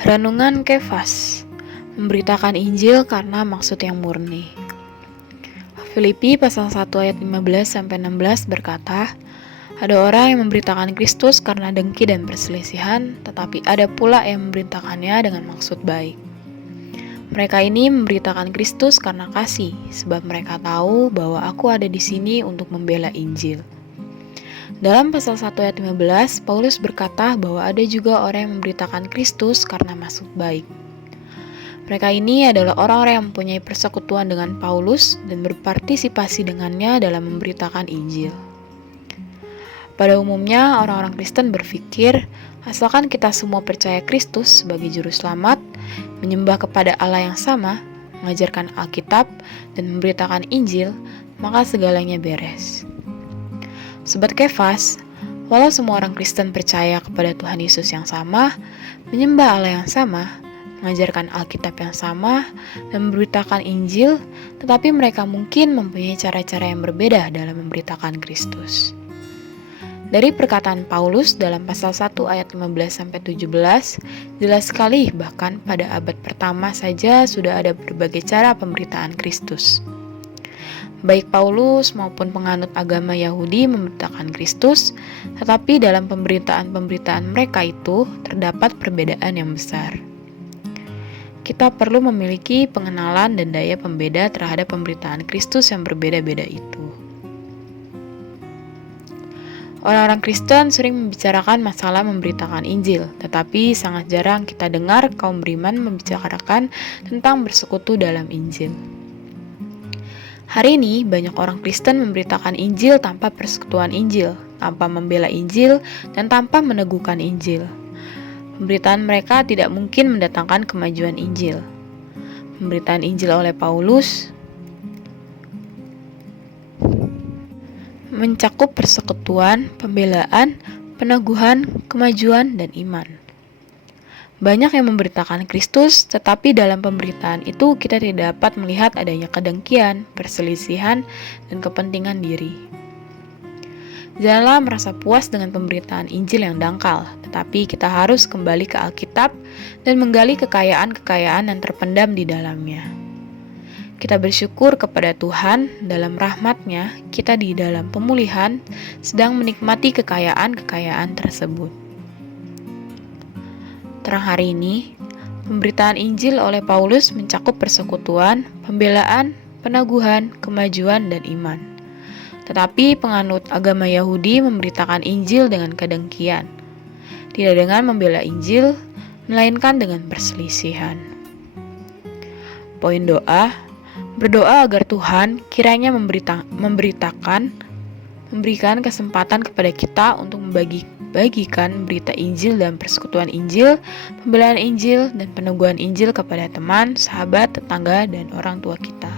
Renungan Kefas, memberitakan Injil karena maksud yang murni. Filipi pasal 1 ayat 15-16 berkata, ada orang yang memberitakan Kristus karena dengki dan perselisihan, tetapi ada pula yang memberitakannya dengan maksud baik. Mereka ini memberitakan Kristus karena kasih, sebab mereka tahu bahwa aku ada di sini untuk membela Injil. Dalam pasal 1 ayat 15, Paulus berkata bahwa ada juga orang yang memberitakan Kristus karena maksud baik. Mereka ini adalah orang-orang yang mempunyai persekutuan dengan Paulus dan berpartisipasi dengannya dalam memberitakan Injil. Pada umumnya, orang-orang Kristen berpikir, asalkan kita semua percaya Kristus sebagai juru selamat, menyembah kepada Allah yang sama, mengajarkan Alkitab, dan memberitakan Injil, maka segalanya beres. Sobat Kefas, walau semua orang Kristen percaya kepada Tuhan Yesus yang sama, menyembah Allah yang sama, mengajarkan Alkitab yang sama, dan memberitakan Injil, tetapi mereka mungkin mempunyai cara-cara yang berbeda dalam memberitakan Kristus. Dari perkataan Paulus dalam pasal 1 ayat 15-17, jelas sekali bahkan pada abad pertama saja sudah ada berbagai cara pemberitaan Kristus. Baik Paulus maupun penganut agama Yahudi memberitakan Kristus, tetapi dalam pemberitaan-pemberitaan mereka itu terdapat perbedaan yang besar. Kita perlu memiliki pengenalan dan daya pembeda terhadap pemberitaan Kristus yang berbeda-beda itu. Orang-orang Kristen sering membicarakan masalah memberitakan Injil, tetapi sangat jarang kita dengar kaum beriman membicarakan tentang bersekutu dalam Injil. Hari ini banyak orang Kristen memberitakan Injil tanpa persekutuan Injil, tanpa membela Injil, dan tanpa meneguhkan Injil. Pemberitaan mereka tidak mungkin mendatangkan kemajuan Injil. Pemberitaan Injil oleh Paulus mencakup persekutuan, pembelaan, peneguhan, kemajuan, dan iman. Banyak yang memberitakan Kristus, tetapi dalam pemberitaan itu kita tidak dapat melihat adanya kedengkian, perselisihan, dan kepentingan diri. Janganlah merasa puas dengan pemberitaan Injil yang dangkal, tetapi kita harus kembali ke Alkitab dan menggali kekayaan-kekayaan yang terpendam di dalamnya. Kita bersyukur kepada Tuhan dalam rahmat-Nya, kita di dalam pemulihan sedang menikmati kekayaan-kekayaan tersebut. Terang hari ini, pemberitaan Injil oleh Paulus mencakup persekutuan, pembelaan, peneguhan, kemajuan, dan iman. Tetapi penganut agama Yahudi memberitakan Injil dengan kedengkian, tidak dengan membela Injil, melainkan dengan perselisihan. Poin doa, berdoa agar Tuhan kiranya memberikan kesempatan kepada kita untuk bagikan berita Injil dan persekutuan Injil, pembelaan Injil, dan peneguhan Injil kepada teman, sahabat, tetangga, dan orang tua kita.